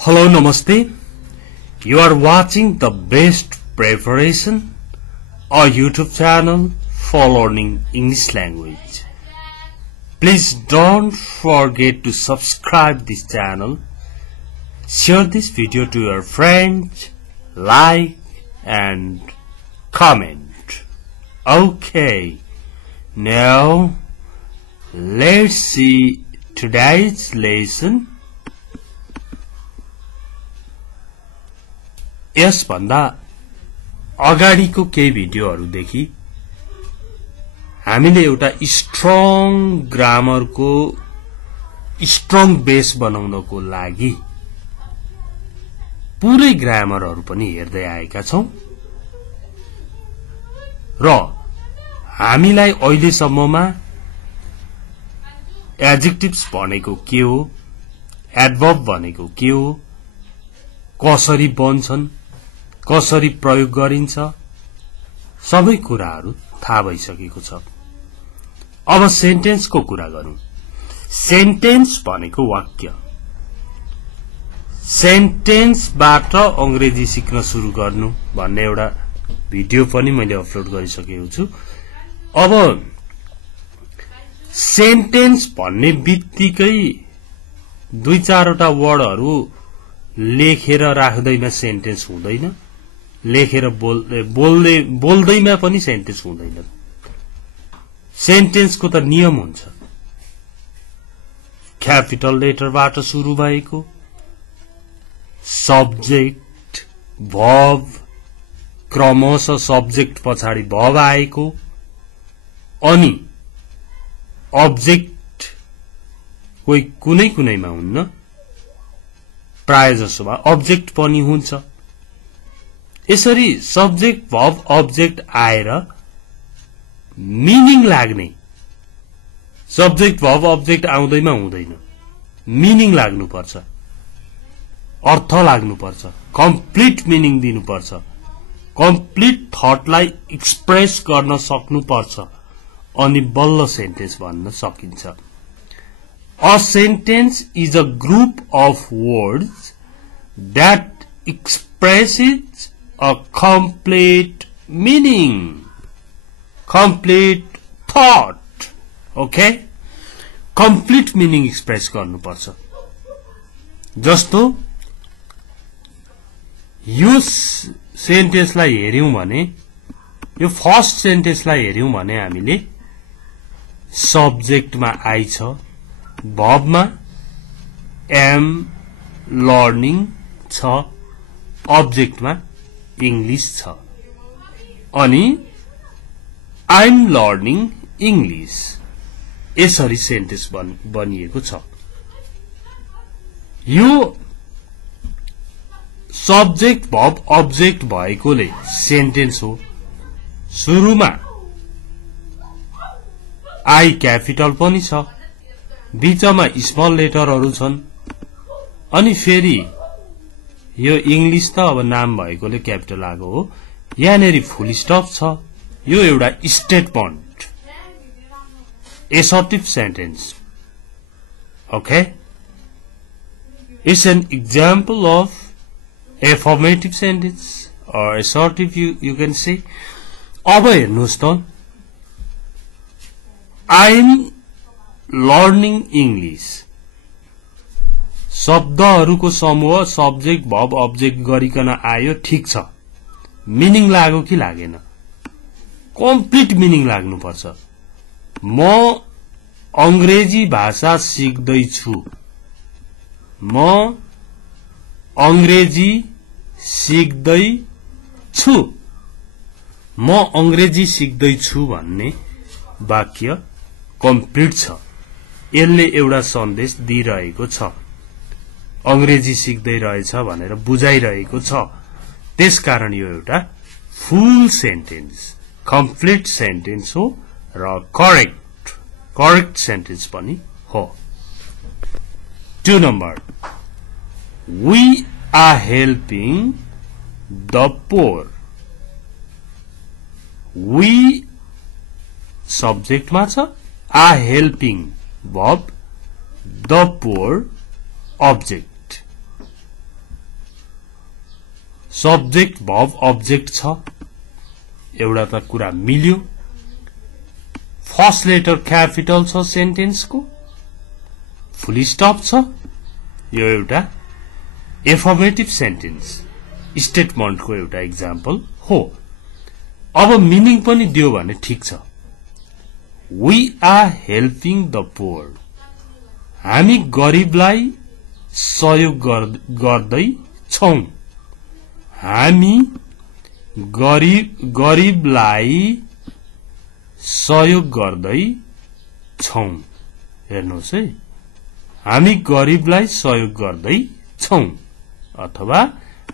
Hello, Namaste. You are watching the Best Preparation, a YouTube channel for learning English language. Please don't forget to subscribe this channel, share this video to your friends, like and comment. Okay, now let's see today's lesson. यसभन्दा अगाडिको केही भिडियोहरुदेखि हामीले एउटा strong ग्रामरको strong base बनाउनको लागि पुरै ग्रामरहरु पनि हेर्दै आएका छौं र हामीलाई अहिलेसम्ममा एडजेक्टिभ्स भनेको के हो, एडभर्ब भनेको के हो, कसरी बन्छन्, कसरी प्रयोग गरिन्छ, सबै कुराहरु थाहा भइसकेको छ। अब सेन्टेन्सको कुरा गरौं। सेन्टेन्स भनेको वाक्य। सेन्टेन्सबाट अंग्रेजी सिक्न सुरु गर्नु भन्ने एउटा भिडियो पनि मैले अपलोड गरिसकेको छु। अब सेन्टेन्स भन्ने बित्तिकै दुई चारवटा वर्डहरु लेखेर राख्दैमा सेन्टेन्स हुँदैन, लेखेर बोल्दैमा पनि सेन्टेन्स हुँदैन। सेन्टेन्सको त नियम हुन्छ। क्यापिटल लेटरबाट सुरु भएको, सब्जेक्ट, भर्ब, क्रमशः सब्जेक्ट पछाडी भर्ब आएको, अनि अब्जेक्ट कोही कुनै कुनैमा हुन्न, प्राय जसोमा अब्जेक्ट पनि हुन्छ। यसरी सब्जेक्ट भर्ब अब्जेक्ट आएर मिनिङ लाग्ने, सब्जेक्ट भर्ब अब्जेक्ट आउँदैमा हुँदैन, मिनिङ लाग्नुपर्छ, अर्थ लाग्नुपर्छ, कम्प्लिट मिनिङ दिनुपर्छ, कम्प्लिट थटलाई एक्सप्रेस गर्न सक्नुपर्छ, अनि बल्ल सेन्टेन्स भन्न सकिन्छ। A sentence is a group of words that expresses a complete meaning, complete thought. Okay? Complete meaning express गर्नुपर्छ। जस्तो यो सेन्टेन्सलाई हेर्यौं भने, यो फर्स्ट सेन्टेन्सलाई हेर्यौं भने हामीले सब्जेक्टमा आई छ, भर्बमा एम लर्निङ छ, अब्जेक्टमा इंग्लिश छ, अनि आई एम लर्निङ इंग्लिश। यसरी सेन्टेन्स बनिएको छ। यो सब्जेक्ट भर्ब अब्जेक्ट भएकोले सेन्टेन्स हो। सुरुमा आई क्यापिटल पनि छ, बीचमा स्मल लेटरहरु छन्, अनि फेरि यो इंग्लिश त अब नाम भएकोले क्यापिटल आएको हो। यहाँनेरि फुल स्टप छ। यो एउटा statement, assertive sentence. Okay? It's an example of affirmative sentence or assertive you can say. अब हेर्नुस् त, I'm लर्निङ इंग्लिश शब्दहरुको समूह सब्जेक्ट भर्ब अब्जेक्ट गरिकन आयो, ठीक छ। मिनिङ लाग्यो कि लागेन? कम्प्लिट मिनिङ लाग्नुपर्छ। म अंग्रेजी भाषा सिक्दै छु, म अंग्रेजी सिक्दै छु, म अंग्रेजी सिक्दै छु भन्ने वाक्य कम्प्लिट छ। यसले एउटा सन्देश दिइरहेको छ, अंग्रेजी सिक्दै रहेछ भनेर बुझाइरहेको छ। त्यसकारण यो एउटा फुल सेन्टेन्स, कम्प्लिट सेन्टेन्स हो र करेक्ट सेन्टेन्स पनि हो। 2 number, we are helping the poor. We सब्जेक्टमा छ, are helping verb, the poor object. Subject verb object छ, एउटा त कुरा मिल्यो। फर्स्ट लेटर क्यापिटल छ सेन्टेन्सको, फुल स्टप छ, यो एउटा एफर्मेटिभ सेन्टेन्स स्टेटमेन्टको एउटा इक्जाम्पल हो। अब मिनिङ पनि दियो भने ठीक छ। We are helping the poor, हामी गरिबलाई सहयोग गर्दै छौं। हामी गरिबलाई सहयोग गर्दै छौं। हेर्नुहोस् है, हामी गरिबलाई सहयोग गर्दै छौं अथवा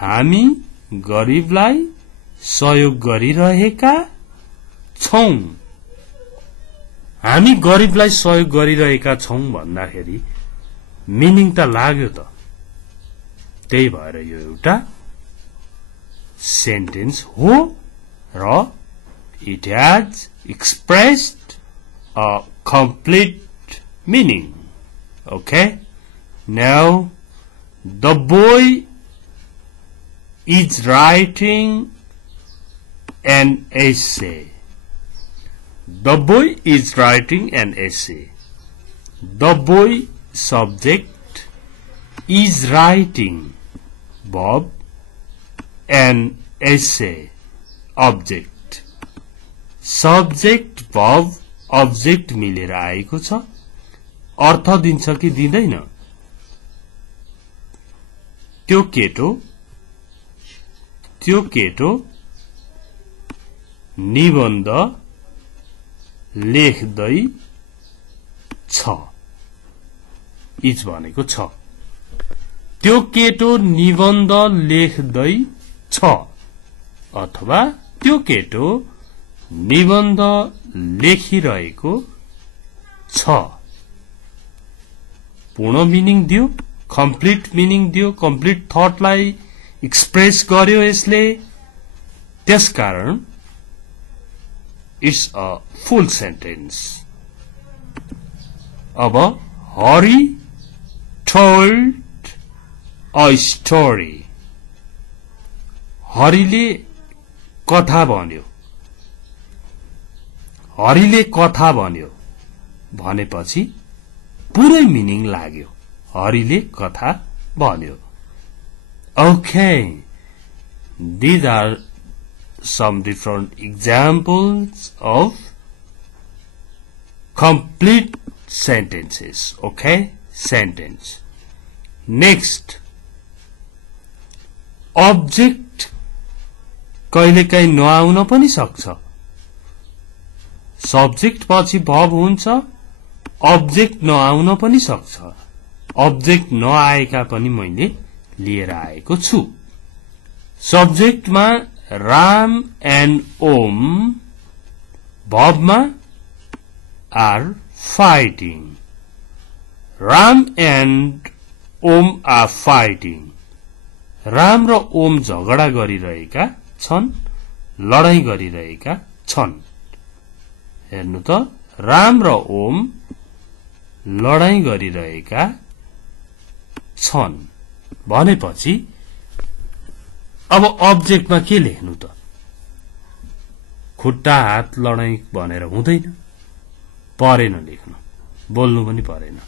हामी गरिबलाई सहयोग गरिरहेका छौं। हामी गरिबलाई सहयोग गरिरहेका छौं भन्दाखेरि मिनिङ त लाग्यो त, त्यही भएर यो एउटा सेन्टेन्स हो र it has expressed a complete meaning. Okay, now the boy is writing an essay. The boy is writing an essay. The boy subject is writing verb, an essay object. Subject verb object मिलेर आएको छ। अर्थ दिन्छ कि दिँदैन? त्यो केटो निबन्ध लेख्दै छ। इज भनेको छ। त्यो केटो निबन्ध लेख्दै छ अथवा त्यो केटो निबन्ध लेखिरहेको छ। पूर्ण मिनिङ दियो, कम्प्लिट मिनिङ दियो, कम्प्लिट थटलाई एक्सप्रेस गर्यो यसले, त्यसकारण इट्स अ फुल सेन्टेन्स। अब हरि टोल्ड अ स्टोरी, हरिले कथा भन्यो। हरिले कथा भन्यो भनेपछि पुरै मिनिङ लाग्यो। हरिले कथा भन्यो। Okay, these are some different examples of complete sentences. Okay, sentence. Next, object कहिलेकाहीँ नआउन पनि सक्छ। सब्जेक्ट पछि verb हुन्छ, अब्जेक्ट नआउन पनि सक्छ। अब्जेक्ट नआएका पनि मैले लिएर आएको छु। सब्जेक्टमा राम एन्ड ओम, भर्बमा are fighting. Ram and Om are fighting. Ram र ओम झगडा गरिरहेका छन्, लडाईं गरिरहेका छन्। हेर्नु त, राम र ओम लडाईं गरिरहेका छन् भनेपछि अब अब्जेक्टमा के लेख्नु त? खुट्टा हात लडाईं भनेर हुँदैन, परेन लेख्नु, बोल्नु पनि परेन।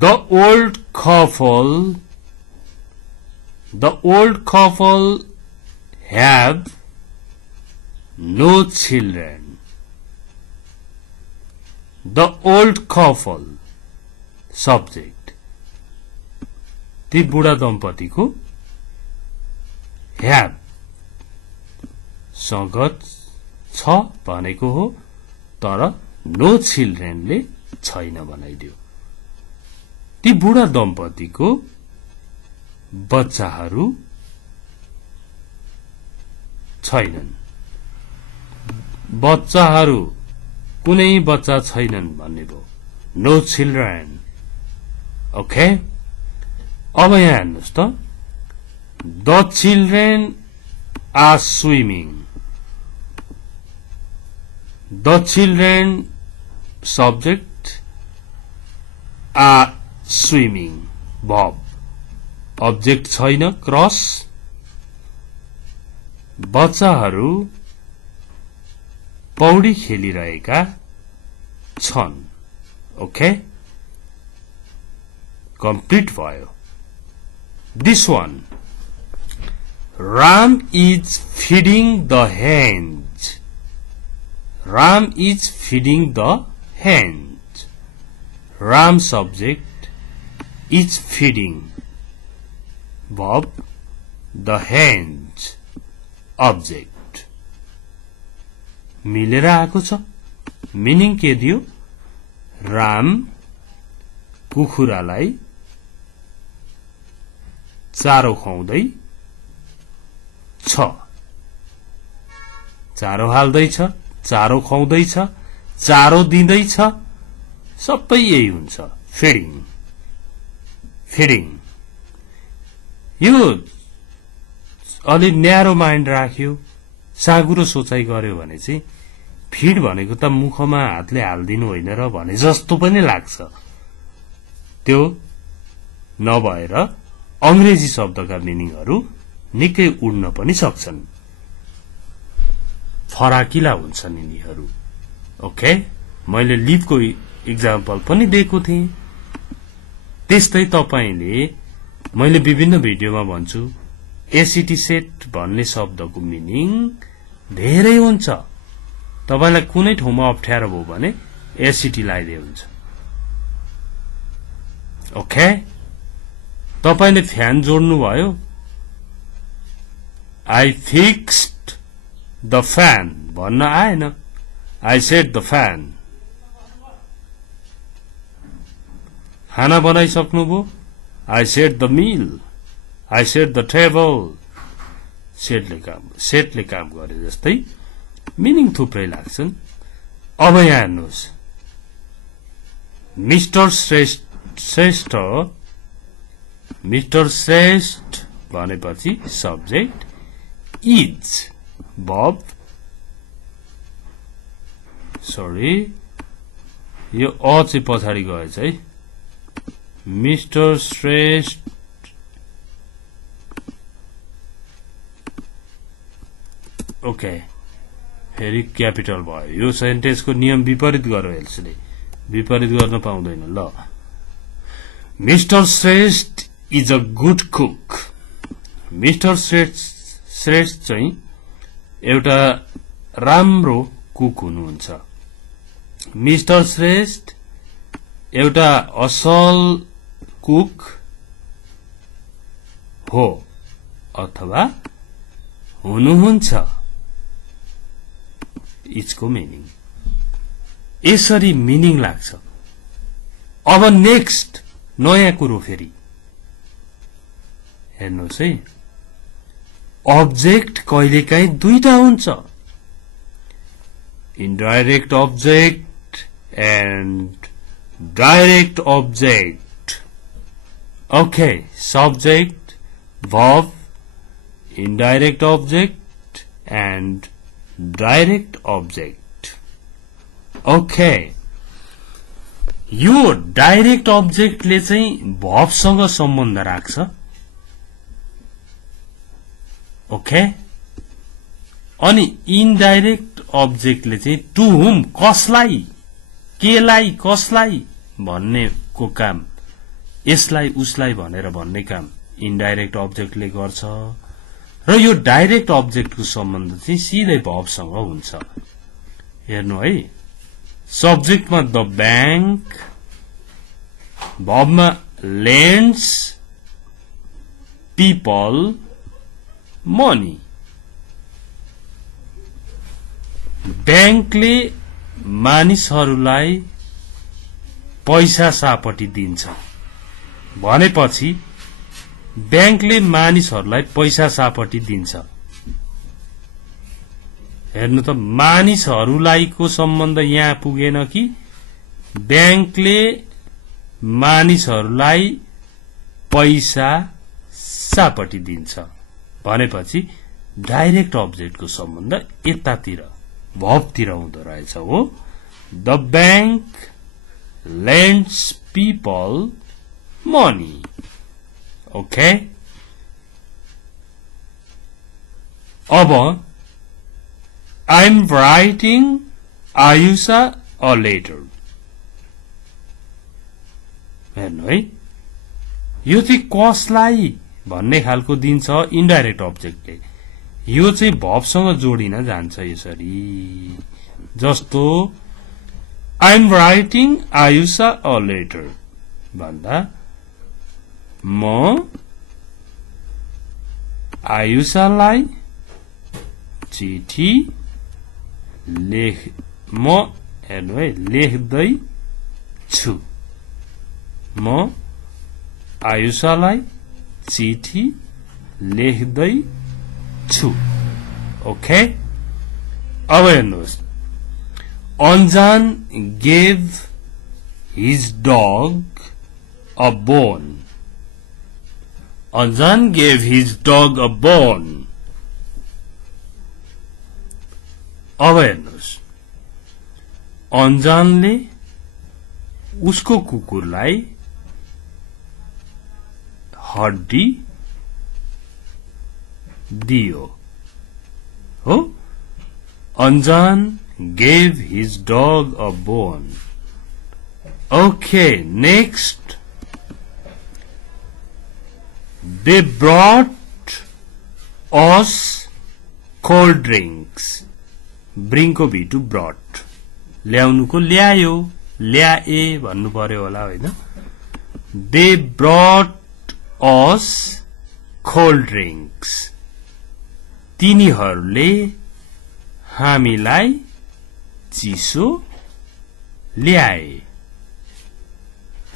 The old couple have no children. The old couple subject, ती बुढा दम्पतिको have सँग छ भनेको हो, तर नो चिल्ड्रेनले छैन बनाइदियो। ती बुढा दम्पतिको बच्चाहरू छैनन्। बच्चाहरू, कुनै बच्चा छैनन् भन्ने भयो। No children. ओके, अब यहाँ हेर्नुहोस् त, the children are swimming. The children subject are swimming, verb, object छैन, क्रस, बच्चाहरू पौडी खेलिरहेका छन् ओके कम्प्लिट भयो this one Ram is feeding the hens. Ram is feeding the hens. Ram subject is feeding. Bob the hens object. मिलेर आएको छ meaning के दियो राम कुखुरालाई चारो खुवाउँदै छ चारो हाल्दैछ चारो खुवाउँदैछ चारो दिँदैछ सबै यही हुन्छ फिडिङ फिडिङ यो अलि न्यारो माइन्ड राख्यो साँगुरो सोचाइ गर्यो भने चाहिँ फिड भनेको त मुखमा हातले हाल्दिनु होइन र भने जस्तो पनि लाग्छ त्यो नभएर अंग्रेजी शब्दका मिनिङहरू निकै उड्न पनि सक्छन् फराकिला हुन्छन् यिनीहरू ओके मैले लिभको एक्जाम्पल पनि दिएको थिएँ त्यस्तै तपाईले मैले विभिन्न भिडियोमा भन्छु एसिटी सेट भन्ने शब्दको मिनिङ धेरै हुन्छ तपाईलाई कुनै ठाउँमा अप्ठ्यारो भयो भने एसिटी लगाइदिए हुन्छ ओके तपाईले फ्यान जोड्नु भयो I fixed the fan. भन्न आएन I set the fan. खाना बनाइसक्नुभयो I set the meal. I set the table. सेटले काम गरे जस्तै मिनिङ थुप्रै लाग्छन् अब यहाँ हेर्नुहोस् मिस्टर श्रेष्ठ भनेपछि सब्जेक्ट is Bob sorry यो अ चाहिँ पछाडि गएछ है मिस्टर श्रेष्ठ ओके फेरि क्यापिटल भयो यो सेन्टेन्सको नियम विपरीत गर्यो यसले विपरीत गर्न पाउँदैन ल mister Shrestha is a good cook mister Shrestha चाहिँ एउटा राम्रो कुक हुनुहुन्छ मिस्टर श्रेष्ठ एउटा असल कुक हो अथवा हुनुहुन्छ इसको मिनिङ यसरी मिनिङ लाग्छ अब नेक्स्ट नयाँ कुरो फेरि हेर्नुहोस् है ऑब्जेक्ट कहिलेकाहीँ दुईटा हुन्छ indirect object and direct object okay subject verb indirect object and direct object okay यो डाइरेक्ट ऑब्जेक्टले चाहिँ वर्बसँग सम्बन्ध राख्छ ओके अनि इनडाइरेक्ट ऑब्जेक्टले चाहिँ टु हुम कसलाई केलाई कसलाई भन्नेको काम यसलाई उसलाई भनेर भन्ने काम इनडाइरेक्ट ऑब्जेक्टले गर्छ र यो डाइरेक्ट ऑब्जेक्टको सम्बन्ध चाहिँ सिधै वर्बसँग हुन्छ हेर्नु है सब्जेक्टमा द बैंक वर्बमा लेन्ड्स पीपल मनी बैंकले मानिसहरूलाई पैसा सापटी दिन्छ भनेपछि बैंकले मानिसहरूलाई पैसा सापटी दिन्छ हेर्नु त मानिसहरूलाई को सम्बन्ध यहाँ पुगेन कि बैंकले मानिसहरूलाई पैसा सापटी दिन्छ भनेपछि डाइरेक्ट ऑब्जेक्टको सम्बन्ध यतातिर वर्बतिर हुँदो रहेछ हो the bank lends people money okay अब I'm writing Ayusha a letter. हेर्नु है, यो चाहिँ कसलाई भन्ने खालको दिन्छ इन्डाइरेक्ट अब्जेक्टले। यो चाहिँ भर्बसँग जोडिन जान्छ यसरी, जस्तो I'm writing Ayusha a letter भन्दा म आयुषालाई चिठी हेर्नु है, लेख्दै छु। म आयुषालाई चिठी लेख्दै छु। ओके, अब हेर्नुहोस्, अन्जान gave his dog a bone. Anjan gave his dog a bone. अब हेर्नुहोस्, अन्जानले उसको कुकुरलाई हड्डी दियो हो। अन्जान gave his dog a bone. Okay, next. They brought us cold drinks. Bring को भी to brought. ल्याउनु को ल्यायो, ल्याए भन्नु पर्यो होला हैन। They brought us cold drinks. तिनीहरूले हामीलाई चिसो ल्याए।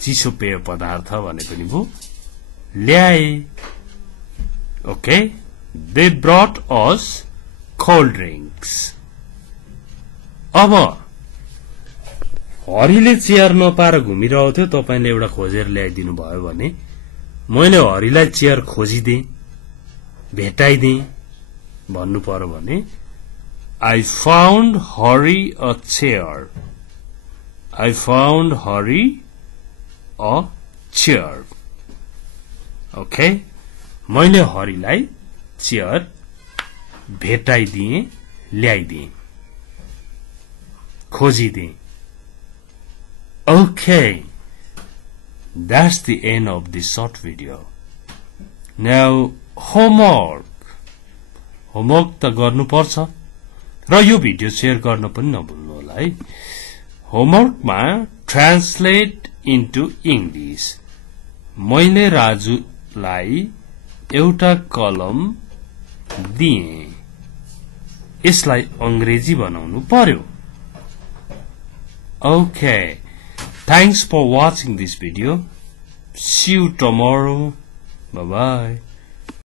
चिसो पेय पदार्थ भने पनि भो ल्याए। Okay, they brought us cold drinks. अब हरिले चेयर नपाएर घुमिरहेको थियो, तपाईले एउटा खोजेर ल्याइदिनु भयो भने मैले हरिलाई चेयर खोजिदे, भेटाइदे भन्नु पर्यो भने I found Hari a chair. I found Hari a chair. Okay, मैले हरिलाई chair भेटाइदिए, ल्याइदिए, खोजिदिए। Okay, that's the end of this short video. Now homework. Homework त गर्नु पर्छ र यो भिडियो शेयर गर्न पनि नभुल्नु होला है। होमवर्कमा ट्रान्सलेट इन्टु इंग्लिश। मैले राजुलाई एउटा कलम दिए, यसलाई अंग्रेजी बनाउनु पर्यो। Okay, thanks for watching this video. See you tomorrow. Bye bye.